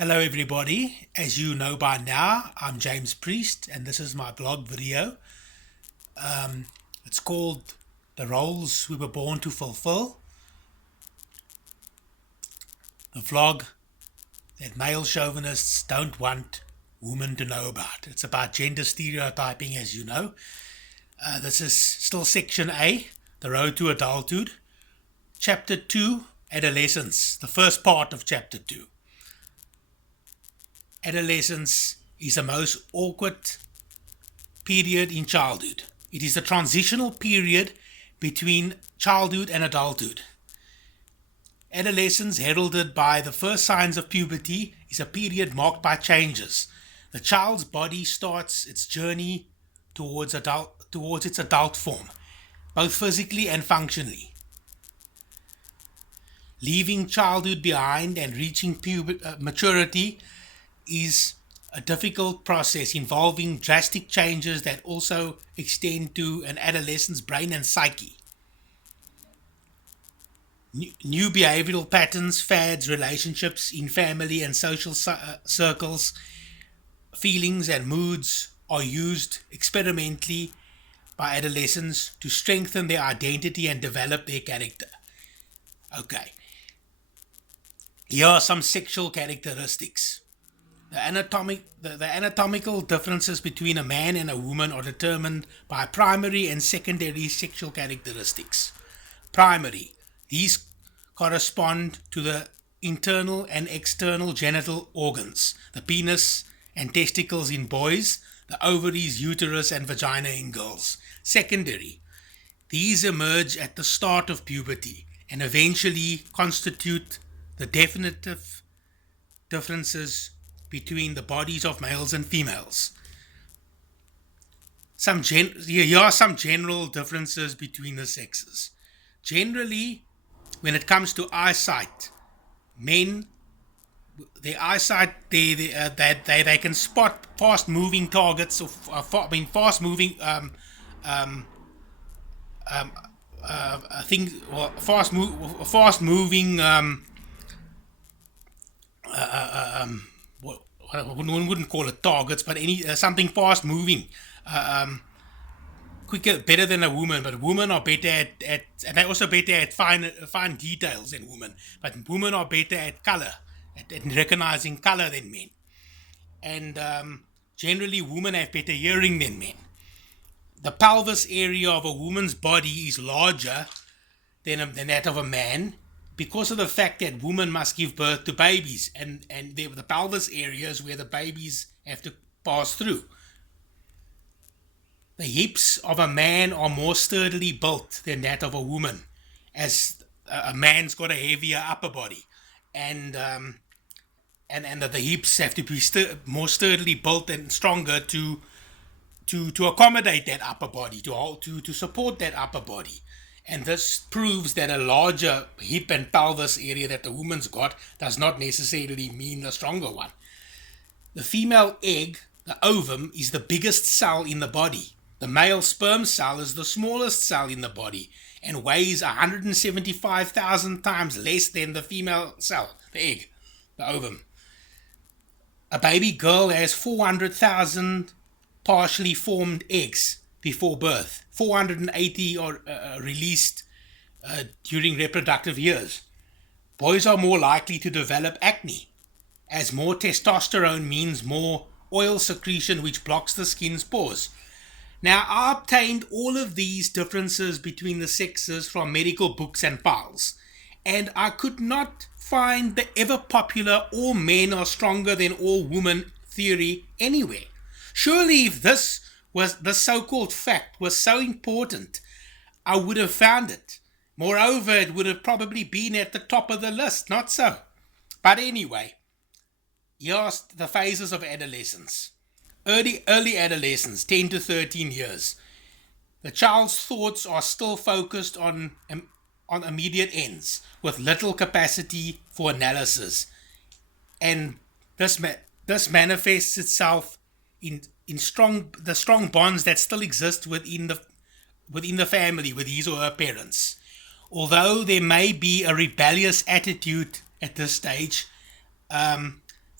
Hello, everybody. As you know by now, I'm James Priest, and this is my blog video. It's called The Roles We Were Born to Fulfill. The vlog that male chauvinists don't want women to know about. It's about gender stereotyping, as you know. This is still Section A, The Road to Adulthood. Chapter 2, Adolescence, the first part of Chapter 2. Adolescence is the most awkward period in childhood. It is the transitional period between childhood and adulthood. Adolescence, heralded by the first signs of puberty, is a period marked by changes. The child's body starts its journey towards its adult form, both physically and functionally. Leaving childhood behind and reaching maturity is a difficult process involving drastic changes that also extend to an adolescent's brain and psyche. New behavioral patterns, fads, relationships in family and social circles, feelings and moods are used experimentally by adolescents to strengthen their identity and develop their character. Okay. Here are some sexual characteristics. The anatomical differences between a man and a woman are determined by primary and secondary sexual characteristics. Primary. These correspond to the internal and external genital organs, the penis and testicles in boys, the ovaries, uterus, and vagina in girls. Secondary. These emerge at the start of puberty and eventually constitute the definitive differences between the bodies of males and females. Here are some general differences between the sexes. Generally, when it comes to eyesight, men, their eyesight, they can spot fast-moving targets, or fast-moving things, or fast-moving. One wouldn't call it targets, but something fast moving, quicker, better than a woman. But women are better at and they're also better at fine details than women. But women are better at color, at recognizing color than men. And generally, women have better hearing than men. The pelvis area of a woman's body is larger than that of a man, because of the fact that women must give birth to babies, and the pelvis areas where the babies have to pass through. The hips of a man are more sturdily built than that of a woman, as a man's got a heavier upper body, and that the hips have to be more sturdily built and stronger to accommodate that upper body, to support that upper body. And this proves that a larger hip and pelvis area that the woman's got does not necessarily mean a stronger one. The female egg, the ovum, is the biggest cell in the body. The male sperm cell is the smallest cell in the body and weighs 175,000 times less than the female cell, the egg, the ovum. A baby girl has 400,000 partially formed eggs before birth. 480 are released during reproductive years. Boys are more likely to develop acne, as more testosterone means more oil secretion, which blocks the skin's pores. Now, I obtained all of these differences between the sexes from medical books and files, and I could not find the ever popular all men are stronger than all women theory anywhere. Surely if this so-called fact was so important, I would have found it. Moreover, it would have probably been at the top of the list, not so. But anyway, here's the phases of adolescence. Early adolescence, 10 to 13 years. The child's thoughts are still focused on immediate ends, with little capacity for analysis. And this manifests itself in the strong bonds that still exist within the family with his or her parents. Although there may be a rebellious attitude at this stage,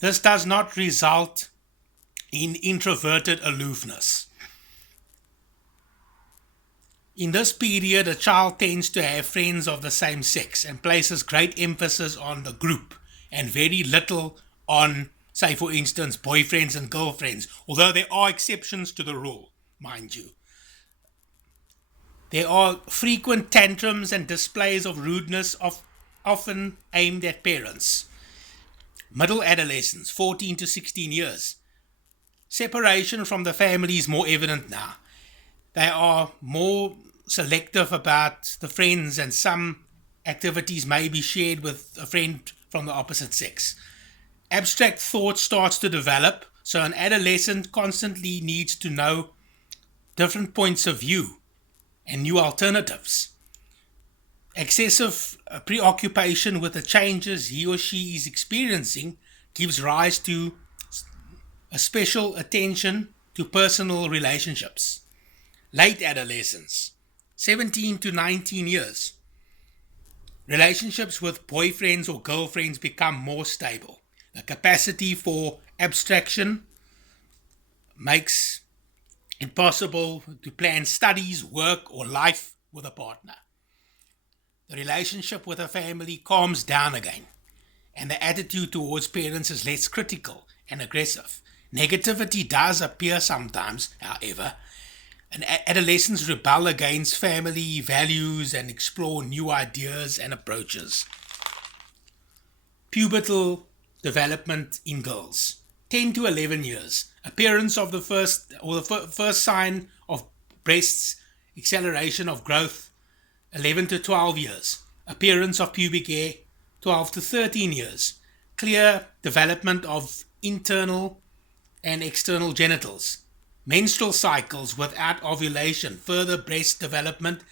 This does not result in introverted aloofness. In this period, a child tends to have friends of the same sex and places great emphasis on the group and very little on, say, for instance, boyfriends and girlfriends, although there are exceptions to the rule, mind you. There are frequent tantrums and displays of rudeness often aimed at parents. Middle adolescence, 14 to 16 years. Separation from the family is more evident now. They are more selective about the friends, and some activities may be shared with a friend from the opposite sex. Abstract thought starts to develop, so an adolescent constantly needs to know different points of view and new alternatives. Excessive preoccupation with the changes he or she is experiencing gives rise to a special attention to personal relationships. Late adolescence, 17 to 19 years. Relationships with boyfriends or girlfriends become more stable. The capacity for abstraction makes it possible to plan studies, work, or life with a partner. The relationship with a family calms down again, and the attitude towards parents is less critical and aggressive. Negativity does appear sometimes, however, and adolescents rebel against family values and explore new ideas and approaches. Pubertal development in girls, 10 to 11 years. Appearance of the first sign of breasts, acceleration of growth, 11 to 12 years. Appearance of pubic hair, 12 to 13 years. Clear development of internal and external genitals. Menstrual cycles without ovulation, further breast development,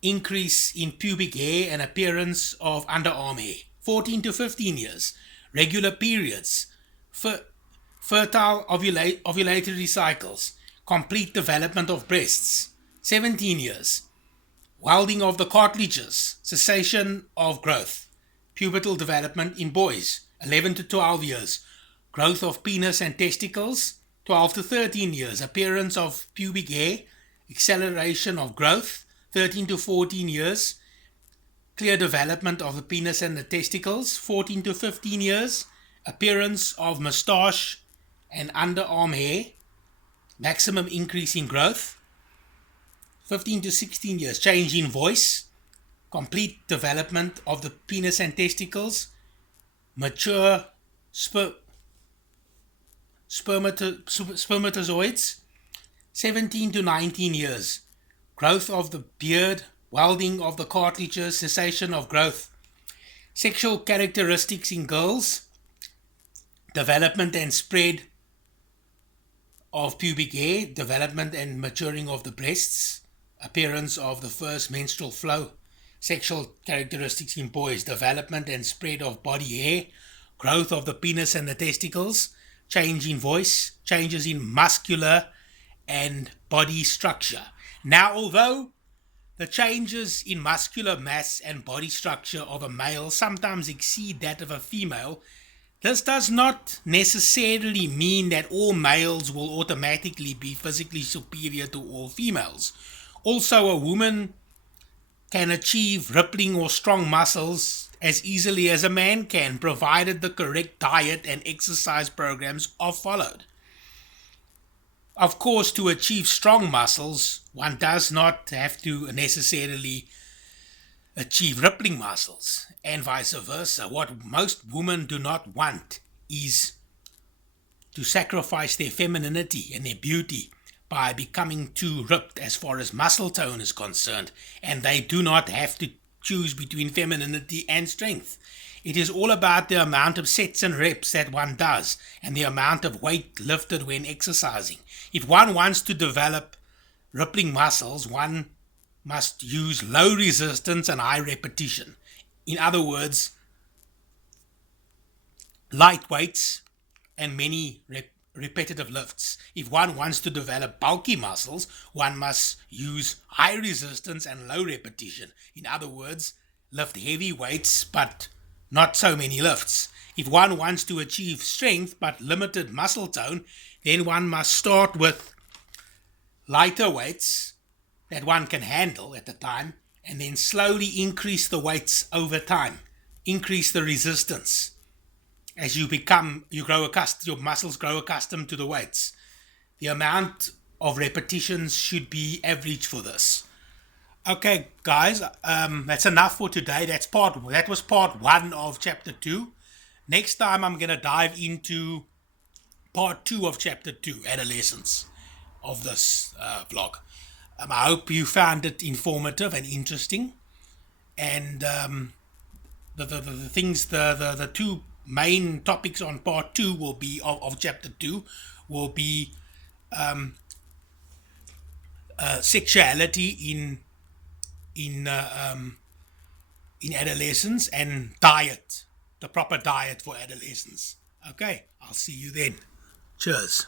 increase in pubic hair and appearance of underarm hair. 14 to 15 years. Regular periods, fertile ovulatory cycles, complete development of breasts. 17 years. Welding of the cartilages, cessation of growth, pubertal development in boys. 11 to 12 years. Growth of penis and testicles. 12 to 13 years. Appearance of pubic hair, acceleration of growth. 13 to 14 years. Clear development of the penis and the testicles. 14 to 15 years. Appearance of moustache and underarm hair. Maximum increase in growth. 15 to 16 years. Change in voice. Complete development of the penis and testicles. Mature spermatozoids. 17 to 19 years. Growth of the beard, welding of the cartilages, cessation of growth. Sexual characteristics in girls. Development and spread of pubic hair. Development and maturing of the breasts. Appearance of the first menstrual flow. Sexual characteristics in boys. Development and spread of body hair. Growth of the penis and the testicles. Change in voice, changes in muscular and body structure. Now, although the changes in muscular mass and body structure of a male sometimes exceed that of a female, this does not necessarily mean that all males will automatically be physically superior to all females. Also, a woman can achieve rippling or strong muscles as easily as a man can, provided the correct diet and exercise programs are followed. Of course, to achieve strong muscles, one does not have to necessarily achieve rippling muscles, and vice versa. What most women do not want is to sacrifice their femininity and their beauty by becoming too ripped as far as muscle tone is concerned, and they do not have to choose between femininity and strength. It is all about the amount of sets and reps that one does and the amount of weight lifted when exercising. If one wants to develop rippling muscles, one must use low resistance and high repetition. In other words, light weights and many repetitive lifts. If one wants to develop bulky muscles, one must use high resistance and low repetition. In other words, lift heavy weights but not so many lifts. if one wants to achieve strength but limited muscle tone, then one must start with lighter weights that one can handle at the time, and then slowly increase the weights over time, increase the resistance as your muscles grow accustomed to the weights. The amount of repetitions should be average for this. Okay, guys, that's enough for today. That was part 1 of chapter 2. Next time I'm gonna dive into part 2 of chapter 2, adolescence, of this vlog. I hope you found it informative and interesting. And the two main topics on part 2 will be of chapter 2 will be sexuality in adolescence, and diet, the proper diet for adolescence. Okay, I'll see you then. Cheers.